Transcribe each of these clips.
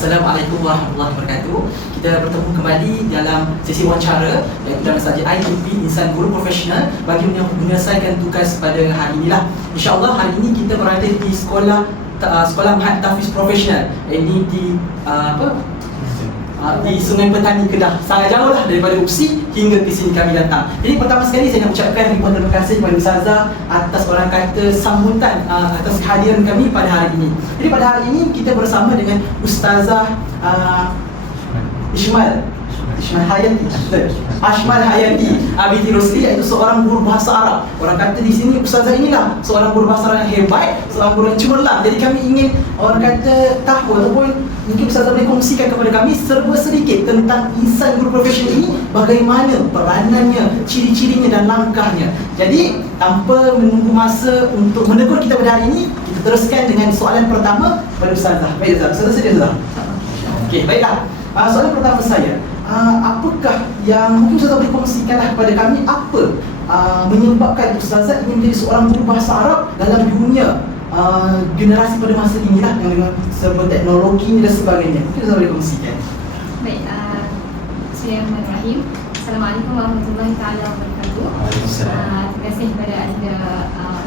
Assalamualaikum warahmatullahi wabarakatuh. Kita bertemu kembali dalam sesi wawancara iaitu dalam sahaja IGP, Insan Guru Profesional, bagi menyelesaikan tugas pada hari inilah. InsyaAllah hari ini kita berada di sekolah Mahat Tahfiz Profesional. Ini di di Sungai Petani, Kedah. Sangat jauh lah daripada UPSI hingga ke sini kami datang. Jadi pertama sekali saya nak ucapkan ribuan terima kasih kepada Ustazah atas orang kata sambutan atas kehadiran kami pada hari ini. Jadi pada hari ini kita bersama dengan Ustazah Ishmal Hayati binti Rosli, iaitu seorang guru bahasa Arab. Orang kata di sini Ustazah inilah seorang guru bahasa Arab yang hebat, seorang guru yang cemerlang. Jadi kami ingin orang kata tahu ataupun mungkin Ustazah boleh kongsikan kepada kami serba sedikit tentang insan guru profesional ini, bagaimana peranannya, ciri-cirinya dan langkahnya. Jadi tanpa menunggu masa untuk menegur kita pada hari ini, kita teruskan dengan soalan pertama pada Ustazah. Baik Ustazah, sedia Ustazah? Okey, baiklah. Soalan pertama saya, apakah yang mungkin Ustazah boleh kongsikanlah kepada kami, apa menyebabkan Ustazah ingin menjadi seorang guru bahasa Arab dalam dunia generasi pada masa inilah yang dengan serba teknologi dan sebagainya. Mungkin Ustazah boleh kongsikan. Baik, Bismillahirrahmanirrahim. Assalamualaikum warahmatullahi wabarakatuh. Terima kasih kepada Adinda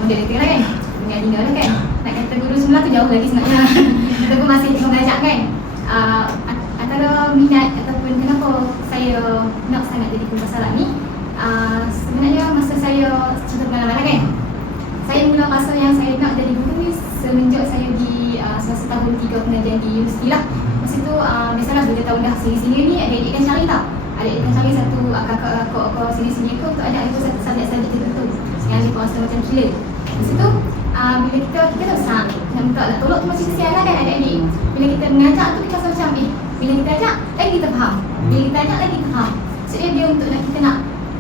moderator kan, dengan Adinda lah kan. Nak kata guru semula tu jauh lagi sebenarnya. Kita pun masih tengah belajar kan. Antara minat ataupun kenapa saya nak sangat jadi guru bahasa Arab ni, sebenarnya masa saya cerita pengalaman kan, saya mula masa yang saya nak jadi guru ni semenjak saya di semasa tahun 3 pengajian di universiti lah. Masa tu biasalah bila tahun dah sini-sini ni adik-adik kan cari tak, adik-adik kan cari satu kakak sini-sini ke untuk ajak ikut satu subjek-subjek tertentu yang dia rasa macam killer. Masa tu bila kita tak usah nak minta nak tolak tu macam kesian lah kan adik-adik. Bila kita mengajar tu kita rasa macam bila kita ajak lagi kita faham, bila kita ajak lagi kita faham. Jadi dia untuk kita nak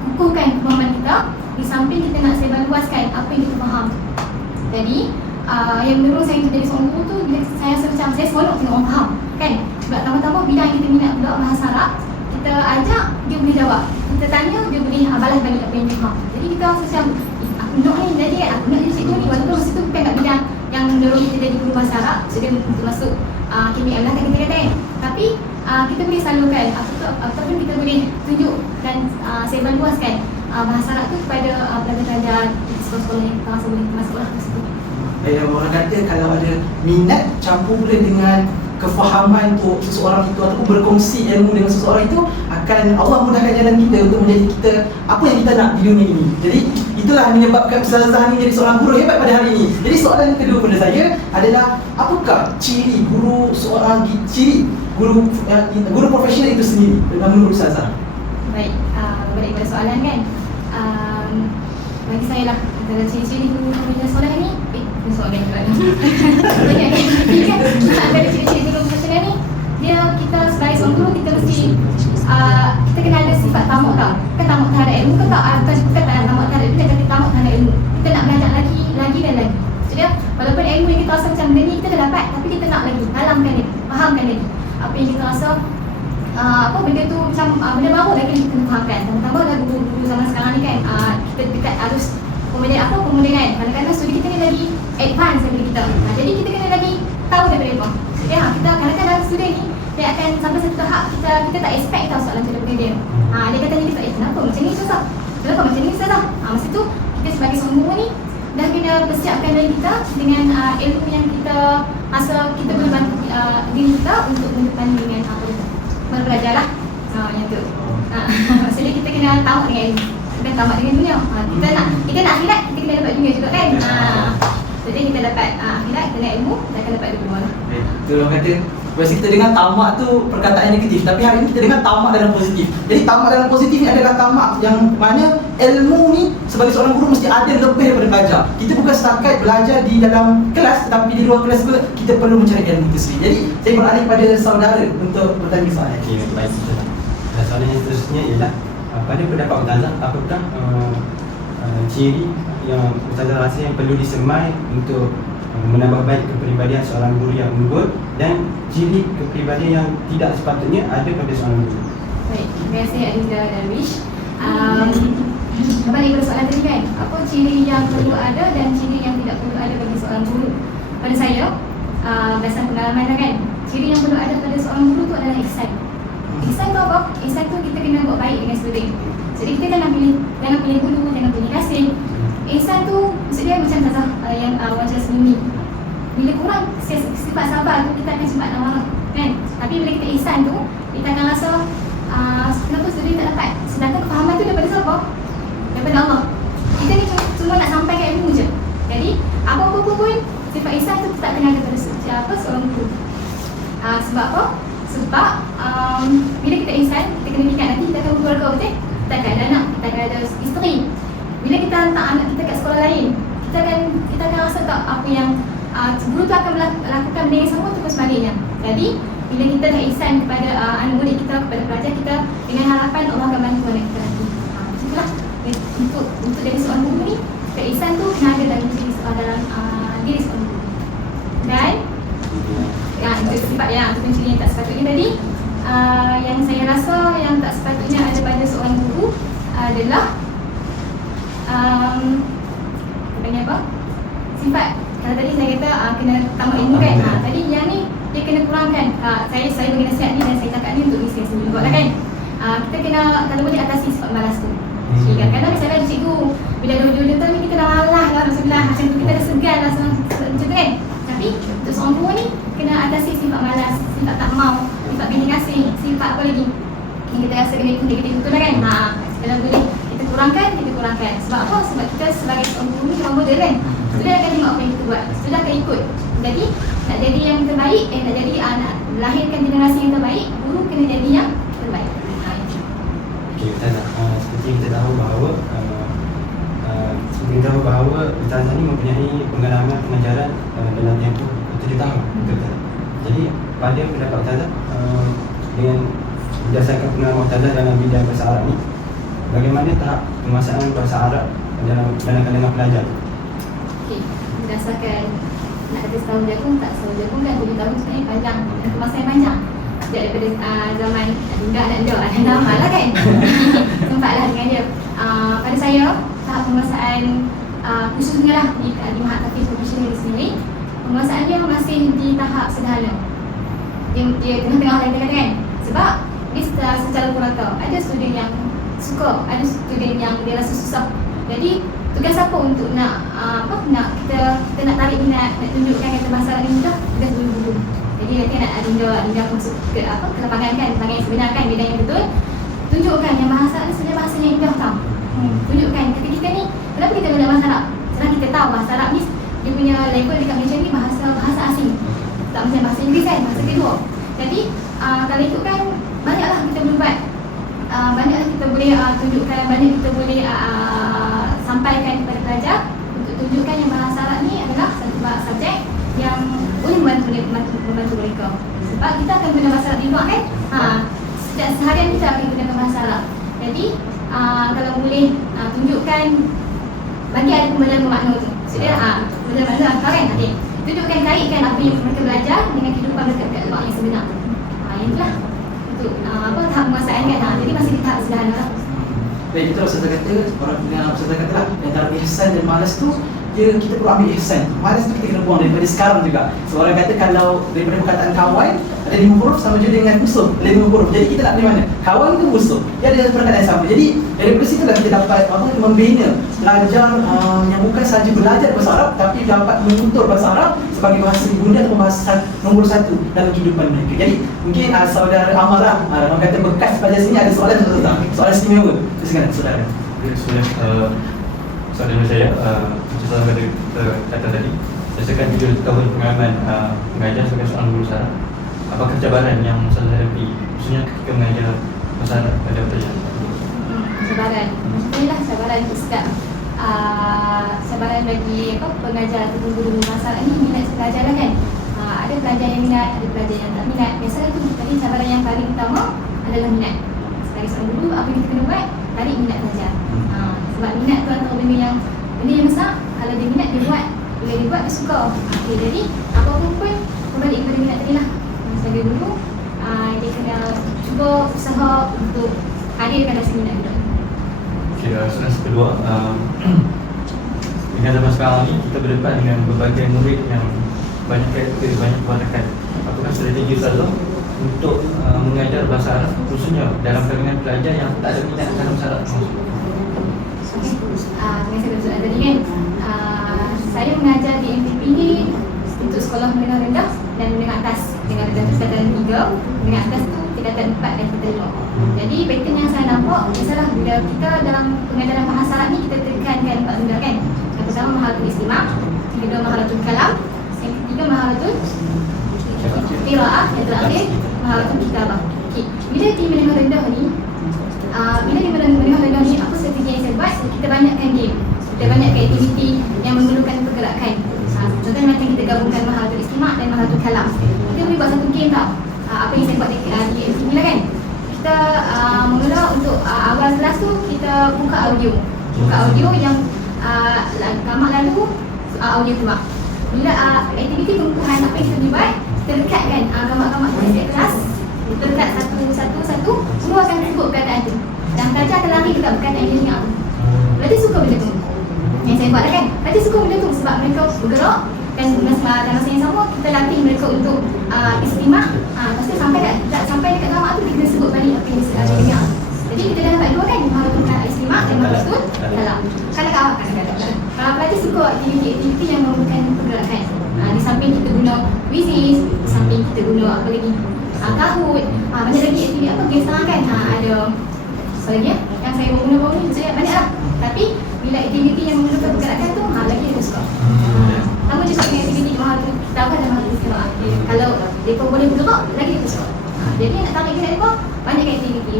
kukuhkan kemahaman kita, di samping kita nak sebarluaskan apa yang kita faham. Jadi yang mendorong saya untuk jadi seorang guru tu, bila saya rasa macam saya seronok tengok orang faham kan. Sebab tambah-tambah bidang yang kita minat pula bahasa Arab, kita ajak dia boleh jawab, kita tanya dia boleh balas balik apa yang dia faham. Jadi kita rasa macam aku nak ni jadi aku nak jadi cikgu ni, walaupun masa tu bukan kat bidang yang mendorong kita jadi guru bahasa Arab. So dia masuk KML lah kan kita kata kan. Tapi kita boleh salurkan ataupun kita boleh tunjuk dan sebarluaskan bahasa Arab tu kepada pelajar-pelajar di sekolah-sekolah yang kita rasa boleh masuk lah masa tu. Orang kata kalau ada minat campur pula dengan kefahaman untuk seseorang itu ataupun berkongsi ilmu dengan seseorang itu, akan Allah mudahkan jalan kita untuk menjadi kita apa yang kita nak di dunia ini. Jadi itulah menyebabkan Ustazah ini jadi seorang guru hebat pada hari ini. Jadi soalan yang kedua pada saya adalah, apakah ciri guru guru profesional itu sendiri dalam menurut Ustazah? Baik, balik pada soalan kan. Bagi saya lah, antara ciri-ciri guru profesional sekolah ni, soalan yang lain. Antara ciri-ciri guru profesional ni, kita sebagai seorang guru kita mesti kita kena ada sifat tamak tau. Kan tamak terhadap ilmu ke tak? Bukan tak tamak terhadap ilmu, kita kata tamak terhadap ilmu. Kita nak belajar lagi dan lagi. Jadi walaupun ilmu yang kita rasa macam benda ni kita dah dapat, tapi kita nak lagi dalamkan lagi, fahamkan lagi apa yang kita rasa benda tu macam benda baru lagi kita kena fahamkan. Tambah dah guru zaman sekarang ni kan, kita dekat arus pemodenan. Kadang-kadang studi kita ni lagi advance daripada kita. Jadi kita kena lagi tahu daripada mereka. Jadi kita kadang-kadang studi ni dia akan sampai satu tahap kita tak expect tau soalan daripada dia. Dia kata ni kita kenapa macam ni susah? Kenapa macam ni susah? Masa tu kita sebagai seorang guru ni dah kena persiapkan diri kita dengan ilmu yang kita rasa kita boleh bantu diri kita untuk mendepani dengan apa itu. Belajar lah yang tu. Maksudnya kita kena tamak dengan ilmu, bukan tamak dengan dunia. Kita nak akhirat, kita kena dapat dunia juga kan. Jadi kita dapat akhirat, kita nak ilmu, dan akan dapat dunia lah. Betul, orang kata biasa kita dengar tamak tu perkataan yang negatif, tapi hari ini kita dengar tamak dalam positif. Jadi tamak dalam positif ni adalah tamak yang mana ilmu ni sebagai seorang guru mesti ada lebih daripada belajar. Kita bukan setakat belajar di dalam kelas, tetapi di luar kelas pula kita perlu mencari ilmu itu sendiri. Jadi saya beralih pada saudara untuk bertanya soalan. Okey, baik. Soalan yang seterusnya ialah, pada pendapat Ustazah, apakah ciri yang Ustazah rasa yang perlu disemai untuk menambah baik kepribadian seorang guru yang unggul, dan ciri kepribadian yang tidak sepatutnya ada pada seorang guru? Baik, terima kasih Adinda Darwish. Kembali pada soalan tadi kan, apa ciri yang perlu ada dan ciri yang tidak perlu ada bagi seorang guru? Pada saya, berdasarkan pengalaman kan, ciri yang perlu ada pada seorang guru tu adalah ihsan. Ihsan tu apa? Ihsan tu kita kena buat baik dengan student. Jadi kita jangan pilih guru, jangan pilih kasih. Ihsan tu maksud dia macam Tazah yang wajah sendiri. Bila kurang sifat sabar tu, kita akan cepat nak marah, kan? Tapi bila kita ihsan tu, kita akan rasa kenapa student tak dapat. Sedangkan kefahaman tu daripada siapa? Daripada Allah. Kita ni cuma nak sampaikan ilmu je. Jadi apa-apa pun sifat ihsan tu tak kena ada pada seorang guru. Sebab apa? Sebab bila kita ihsan, kita kena fikir nanti kita akan berkeluarga, betul? Kita akan ada anak, kita akan ada isteri. Bila kita hantar anak kita kat sekolah lain, kita akan rasa tak apa yang guru tu akan melakukan benda yang sama tu sebaliknya. Jadi bila kita dah ihsan kepada anak murid kita, kepada pelajar kita, dengan harapan Allah akan bantu anak kita nanti. Itulah untuk jadi seorang guru ni, ihsan tu kena ada dalam diri seorang guru. Dan itu sifat yang ciri yang tak sepatutnya tadi. Yang saya rasa yang tak sepatutnya ada pada seorang guru adalah apa? Sifat. Kalau tadi saya kata kena tambah ilmu, kan? Tadi yang ni dia kena kurangkan. Saya bagi nasihat ni dan saya cakap ni untuk isteri sendiri juga lah, kan? Kita kena kalau boleh atasi sifat malas tu. Kadang-kadang misalnya cikgu bila ada hujung tu ni kita dah malas lah, Rasulullah macam tu, kita dah segan lah macam tu, kan? Tapi untuk seorang guru ni kena atasi sifat malas, sifat tak mau, sifat pilih kasih, sifat apa lagi yang kita rasa kena ikut betul lah, kan? Kalau boleh kita kurangkan. Sebab apa? Sebab kita sebagai seorang guru ni memang model, kan? Sudah akan tengok apa yang kita buat, sudah akan ikut. Jadi nak jadi yang terbaik, nak jadi nak lahirkan generasi yang terbaik, guru kena jadi yang terbaik. Okey, Ustazah, seperti kita tahu bahawa Ustazah ni mempunyai pengalaman pengajaran dalam tempoh 7 tahun. Betul tak? Jadi pada pendapat Ustazah, dengan berdasarkan pengalaman Ustazah dalam bidang bahasa Arab ni, bagaimana tahap penguasaan bahasa Arab dalam kalangan pelajar? Okey, berdasarkan nak kata setahun jagung, tak setahun jagung kan, 7 tahun sebenarnya panjang, masa yang panjang. Daripada zaman ada nama lah, kan? Sempatlah dengan dia. Pada saya, tahap penguasaan khususnya lah di Mahat Tahfiz Profesional di sini, penguasaan dia masih di tahap sederhana. Dia tengah-tengah lah, kita kata, kan? Sebab dia secara purata ada student yang suka, ada student yang dia rasa susah. Jadi tugas apa untuk nak kita nak tarik minat, nak tunjukkan kata bahasa Arab ni mudah, tugas guru-guru. Jadi nanti nak Adinda masuk ke lapangan, kan, lapangan yang sebenar, kan, bidang yang betul. Tunjukkan yang bahasa Arab ni sebenarnya bahasa yang indah, tau. Tunjukkan kata kita ni, kenapa kita belajar bahasa Arab? Sebab kita tahu bahasa Arab ni dia punya level dekat Malaysia ni bahasa asing. Tak macam bahasa Inggeris, kan, bahasa kedua. Jadi kalau itu kan banyaklah kita boleh buat. Banyaklah kita boleh tunjukkan, banyak kita boleh sampaikan kepada pelajar untuk tunjukkan yang bahasa Arab ni adalah satu subjek yang boleh membantu mereka. Sebab kita akan guna bahasa Arab di luar, kan? Setiap seharian kita akan gunakan bahasa Arab. Jadi kalau boleh tunjukkan, bagi ada pembelajaran bermakna tu. Maksudnya pembelajaran bermakna akal, kan? Tunjukkan, kaitkan apa yang mereka belajar dengan kehidupan mereka kat luar yang sebenar. Itulah untuk tahap penguasaan, kan? Jadi masih di tahap sederhana lah. Baik, betul Ustazah kata, orang dengan Ustazah kata lah, antara ihsan dan malas tu, kita perlu ambil ihsan. Malas tu kita kena buang daripada sekarang juga. So orang kata kalau daripada perkataan kawan, ada 5 huruf sama je dengan musuh, ada 5 huruf. Jadi kita nak pilih mana? Kawan tu musuh. Dia ada perkataan yang sama. Jadi daripada situ lah kita dapat membina pelajar yang bukan sahaja belajar bahasa Arab, tapi dapat menutur bahasa Arab sebagai bahasa ibunda atau bahasa nombor 1 dalam kehidupan mereka. Jadi mungkin saudara Amal lah, orang kata bekas pada sini ada soalan tu, soalan istimewa. Silakan saudara. Soalan saya, macam kata tadi, berdasarkan 7 tahun pengalaman mengajar sebagai seorang guru bahasa Arab, apakah cabaran yang Ustazah hadapi khususnya ketika mengajar bahasa Arab pada pelajar? Cabaran, inilah cabaran untuk sedap. Cabaran bagi pengajar atau guru bahasa Arab ni, minat belajar lah, kan? Ada pelajar yang minat, ada pelajar yang tak minat. Biasanya tu, tadi cabaran yang paling utama adalah minat. Sebagai seorang guru, apa yang kita kena buat? Tarik minat belajar. Sebab minat tu antara benda yang besar. Kalau dia minat, dia buat. Bila dia buat, dia suka. Okay, jadi apa-apa pun kembali kepada minat tadi lah. Sebagai guru, dia kena cuba usaha untuk hadirkan rasa minat dia. Okay, soalan kedua, dengan zaman sekarang ni kita berdepan dengan berbagai murid yang banyak karakter, banyak kebanyakan. Apakah apakah strategi Ustazah untuk mengajar bahasa Arab khususnya dalam kalangan pelajar yang tak ada minat dalam bahasa Arab? Terima kasih Dr. tadi kan. Saya mengajar di MPP ni untuk sekolah menengah rendah dan menengah atas dengan tingkatan 3. Menengah atas tu tingkatan 4 dan tingkatan 5. Jadi pattern yang saya nampak biasalah bila kita dalam pengajaran bahasa Arab ni kita tekankan 4 benda kan. Yang pertama maharatul istimah, yang kedua maharatul kalam, yang ketiga maharatul qiraah, yang terakhir maharatul kitabah. Okey, bila di menengah rendah ni bila di menengah rendah ni apa strategi yang saya buat? Kita banyakkan game, kita banyakkan aktiviti yang memerlukan pergerakan. Contohnya macam kita gabungkan maharatul istimah dan maharatul kalam. Kita boleh buat satu game tau. Apa yang saya buat di MTV lah kan. Kita mula untuk awal kelas tu kita buka audio. Buka audio yang gamak lalu audio keluar. Bila aktiviti pengukuhan apa yang kita buat, kita lekatkan gamak-gamak setiap kelas. Kita lekat satu-satu, semua akan sebut perkataan tu. Dan pelajar akan lari dekat perkataan yang ingat tu. Berarti suka benda tu. Yang saya buat lah kan. Berarti suka benda tu sebab mereka bergerak dan dalam masa yang sama kita latih mereka untuk istimah. Lepas tu sampai dekat gamak tu kita sebut balik apa yang dia dengar. Jadi kita dah dapat dua kan, maharatul istimah dan maharatul kalam. Kadang-kadang kalau pelajar suka aktiviti yang memerlukan pergerakan. Di samping kita guna quizzes, di samping kita guna apa lagi? Kahoot, banyak lagi aktiviti apa game sekarang kan. Ada apa lagi ya? Yang saya guna baru ni banyak lah. Tapi bila aktiviti yang memerlukan pergerakan tu lagi dia suka. Sama juga dengan aktiviti maharatul kitabah dan maharatul qiraah. Kalau mereka boleh bergerak, lagi dia suka. Jadi nak tarik minat mereka, banyak aktiviti.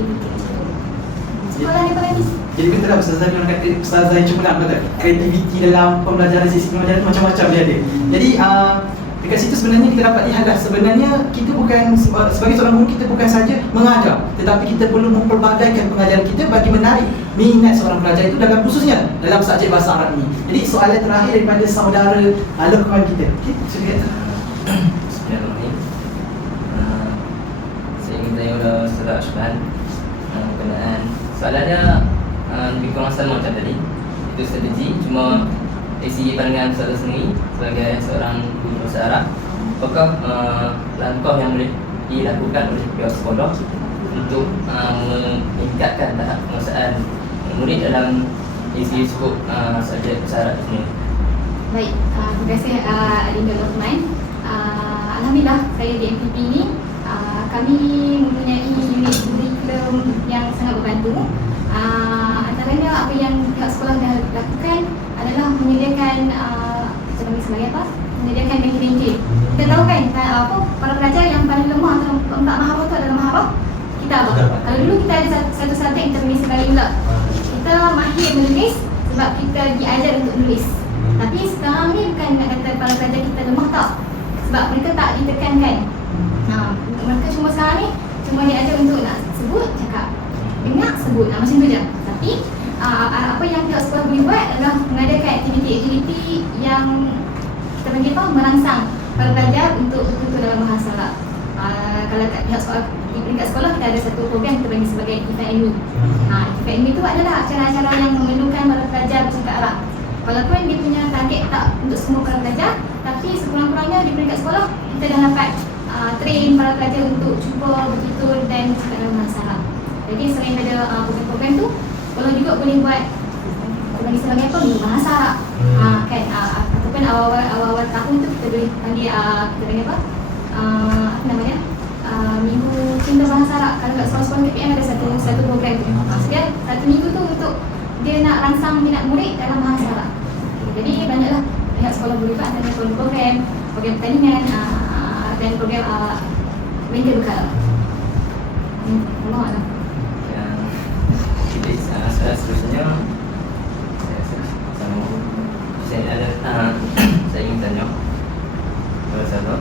Sekolah mereka lagi. Jadi betul lah Ustazah bilang kata Ustazah yang cemerlang kata kreativiti dalam pembelajaran sistem pembelajaran tu macam-macam dia ada. Jadi dekat situ sebenarnya kita dapat lihat lah sebenarnya kita bukan sebagai seorang guru kita bukan saja mengajar, tetapi kita perlu mempelbagaikan pengajaran kita bagi menarik minat seorang pelajar itu dalam khususnya dalam subjek bahasa Arab ini. Jadi soalan terakhir daripada saudara Luqman kita. Okey, silakan. Bismillahirrahmanirrahim. Saya ingin tanya kepada Saudara Ashman berkenaan soalannya lebih kurang sama macam tadi. Itu strategi, cuma dari segi pandangan Saudara sendiri sebagai seorang guru bahasa Arab, apakah langkah yang boleh dilakukan oleh pihak sekolah untuk meningkatkan tahap penguasaan murid dalam isi skop subjek bahasa Arab ini? Baik, terima kasih Adinda Luqman. Alhamdulillah saya di MPP ni kami mempunyai unit kurikulum yang sangat membantu. Antaranya apa yang pihak sekolah dah lakukan adalah menyediakan kita panggil sebagai apa? Menyediakan banking. Kita tahu kan apa para pelajar yang paling lemah atau keempat maharah tu adalah maharah kitabah. Kalau dulu kita ada satu subjek kita panggil sekali pula. Kita mahir menulis sebab kita diajar untuk menulis. Tapi sekarang ni bukan nak kata para pelajar kita lemah tau. Sebab mereka tak ditekankan. Mereka cuma sekarang ni cuma diajar untuk nak sebut, cakap, dengar, sebut, macam tu je. Tapi apa yang pihak sekolah boleh buat adalah mengadakan aktiviti-aktiviti yang kita panggil apa? Merangsang para pelajar untuk betul-betul dalam bahasa Arab. Kalau kat pihak sekolah, di peringkat sekolah kita ada satu program kita panggil sebagai IFANU. IFANU itu adalah acara-acara yang memerlukan para pelajar bercakap Arab. Walaupun dia punya target tak untuk semua para pelajar, tapi sekurang-kurangnya di peringkat sekolah kita dah dapat train para pelajar untuk cuba bertutur dan bercakap dalam bahasa Arab. Jadi selain pada program-program tu, sekolah juga boleh buat bagi sebagai apa? Minggu bahasa Arab. Kan ataupun awal-awal tahun tu kita boleh panggil kita panggil apa? Apa namanya? Minggu cinta bahasa Arab. Kalau kat sekolah-sekolah KPM ada satu program tu. Sekian satu minggu tu untuk dia nak rangsang minat murid dalam bahasa Arab. Jadi banyaklah pihak sekolah boleh buat antara program pertandingan dan program mental bekal. Allah lah. Jadi seterusnya saya ingin tanya kepada sahabat,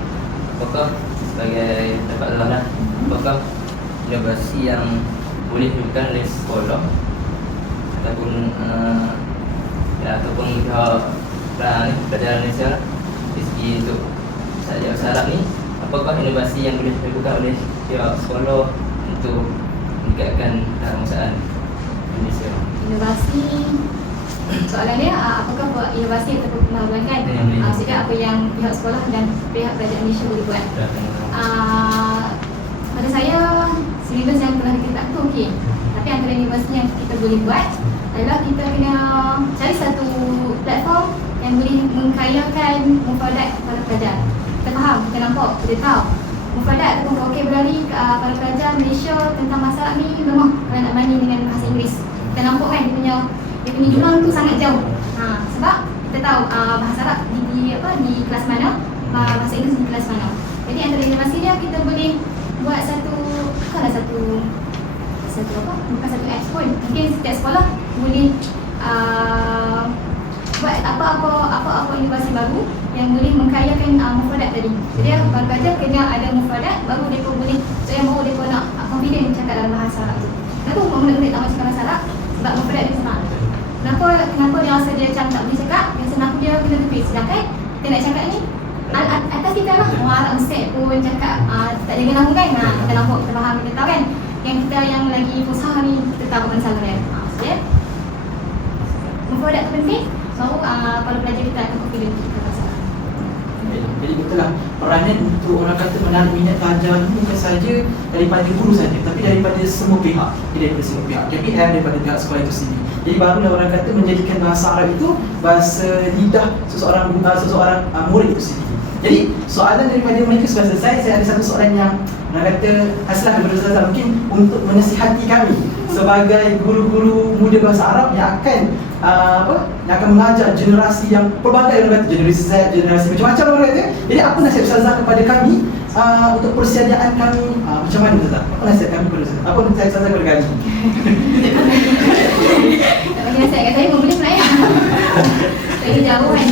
apakah sebagai dapat Allah, apakah inovasi yang boleh dilakukan oleh sekolah ataupun ataupun pelajaran Malaysia dari segi untuk subjek bahasa Arab ni, apakah inovasi yang boleh dilakukan oleh pihak sekolah untuk meningkatkan penguasaan Indonesia? Inovasi, soalan dia apakah buat inovasi ataupun pembangunan kan? Maksudnya apa yang pihak sekolah dan pihak kerajaan Malaysia boleh buat? pada saya silibus yang telah ditetapkan tu okey. Tapi antara inovasi yang kita boleh buat adalah kita kena cari satu platform yang boleh mengkayakan mufadat para pelajar. Kita faham, kita nampak, kita tahu mufadat ataupun vocabulary para pelajar Malaysia tentang bahasa Arab ni lemah kalau nak banding dengan bahasa Inggeris. Kita nampak kan dia punya jumlah tu sangat jauh. Sebab kita tahu bahasa Arab di kelas mana, bahasa Inggeris di kelas mana. Jadi antara inovasi dia kita boleh buat bukan satu apps pun. Mungkin setiap sekolah boleh buat apa-apa inovasi baru yang boleh mengkayakan mufadat tadi. Jadi para pelajar kena ada mufadat baru mereka boleh, baru mereka nak confident cakap dalam bahasa Arab tu. Kenapa murid-murid tak mahu cakap bahasa Arab? Sebab mufadat dia senang. Kenapa dia rasa dia macam tak boleh cakap? Biasa aku dia kena tepis. Sedangkan kita nak cakap ni atas kita lah. Orang Arab Mesti pun cakap tak ada guna kan. Kita nampak, kita faham, kita tahu kan. Yang kita yang lagi fusha ni kita tahu mana salah dia. So mufadat tu penting. Baru para pelajar kita akan confident kita bahasa Arab. Jadi betul lah, peranan untuk orang kata menarik minat pelajar ni bukan saja daripada guru saja, tapi daripada semua pihak. Daripada semua pihak, KPM, daripada pihak sekolah itu sendiri. Jadi barulah orang kata menjadikan bahasa Arab itu bahasa lidah seseorang murid itu sendiri. Jadi soalan daripada mereka sudah selesai. Saya ada satu soalan yang orang kata aslah daripada Ustazah, mungkin untuk menasihati kami sebagai guru-guru muda bahasa Arab yang akan mengajar generasi yang pelbagai, orang kata generasi Z, generasi macam-macam orang kata. Jadi apa nasihat Ustazah kepada kami untuk persediaan kami, macam mana Ustazah? Apa nasihat kami kepada Ustazah? Apa nasihat Ustazah kepada kami? Tak bagi nasihat kat saya pun boleh sebenarnya. Saya jauh kan,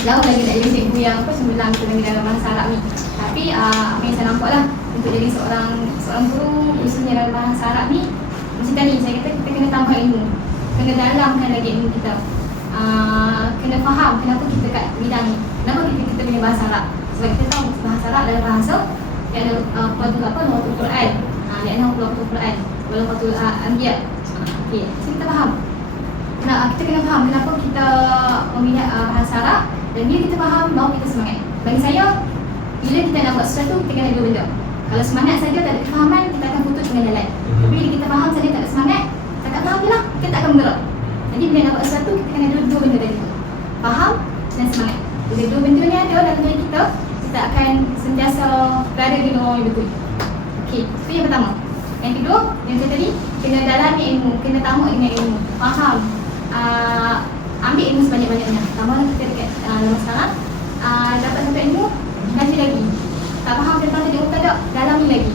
jauh lagi nak jadi cikgu yang sembilan kita lagi dalam bahasa Arab ni. Tapi apa yang saya nampak lah, untuk jadi seorang guru khususnya dalam bahasa Arab ni, macam tadi saya kata kita kena tambah ilmu, kena dalamkan lagi ilmu kita, kena faham kenapa kita kat bidang ni, kenapa kita punya bahasa Arab. Sebab kita tahu bahasa Arab adalah bahasa yang ada luatul Quran, yang ada luatul Quran, luatul Anbiya. Okey, so kita faham. Kita kena faham kenapa kita memilih bahasa Arab, dan bila kita faham baru kita semangat. Bagi saya, bila kita nak buat sesuatu kita kena dua benda. Kalau semangat saja tak ada kefahaman, kita akan putus dengan jalan. Tapi bila kita faham saja tak ada semangat, tak faham je lah, kita tak akan bergerak. Jadi bila nak buat sesuatu, kita kena dua benda tadi tu, faham dan semangat. Bila dua benda ni ada dalam diri kita akan sentiasa berada di luar yang betul. Okey, itu yang pertama. Yang kedua, yang tadi, kena dalami ilmu, kena tamak dengan ilmu, faham, ambil ilmu sebanyak-banyaknya. Tambahlah kita dekat dalam sekarang, dapat satu ilmu, kaji lagi. Tak faham tentang tadi tak dalami lagi.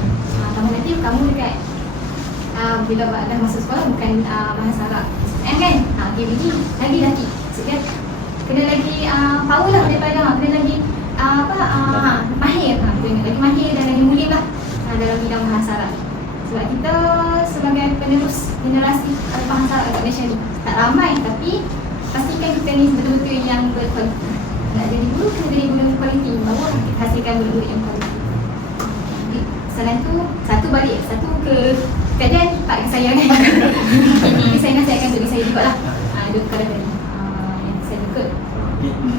Tambah nanti kamu dekat bila dah masuk sekolah bukan bahasa Arab SPM kan, dia begini lagi maksudnya kena lagi power lah daripada kena lagi mahir, lagi mahir dan lagi mulia lah dalam bidang bahasa Arab. Sebab kita sebagai penerus generasi bahasa Arab kat Malaysia ni tak ramai, tapi pastikan kita ni betul-betul yang berkualiti. Nak jadi guru, kena jadi guru yang kualiti, baru kita hasilkan guru yang kualiti. Soalan tu, satu balik, satu ke kajian, tak ke saya kan. Jadi saya nasihatkan diri saya juga lah, dua perkara tadi yang saya ikut.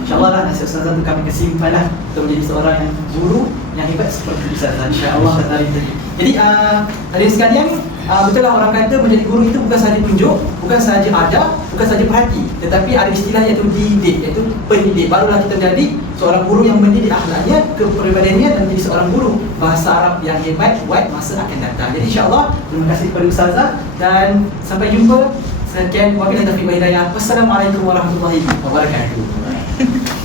InsyaAllah lah nasihat Ustazah tu kami kesimpan lah untuk menjadi seorang yang guru yang hebat seperti Ustazah, insyaAllah. Jadi hadirin sekalian, betul lah orang kata menjadi guru itu bukan sahaja tunjuk, bukan sahaja adab, bukan sahaja perhati, tetapi ada istilah iaitu didik, iaitu pendidik. Barulah kita menjadi seorang guru yang mendidik akhlaknya, kepribadiannya, dan menjadi seorang guru bahasa Arab yang hebat buat masa akan datang. Jadi insyaAllah, terima kasih kepada Ustazah dan sampai jumpa. Sekian, wabillahi taufiq wal hidayah. Wassalamualaikum warahmatullahi wabarakatuh.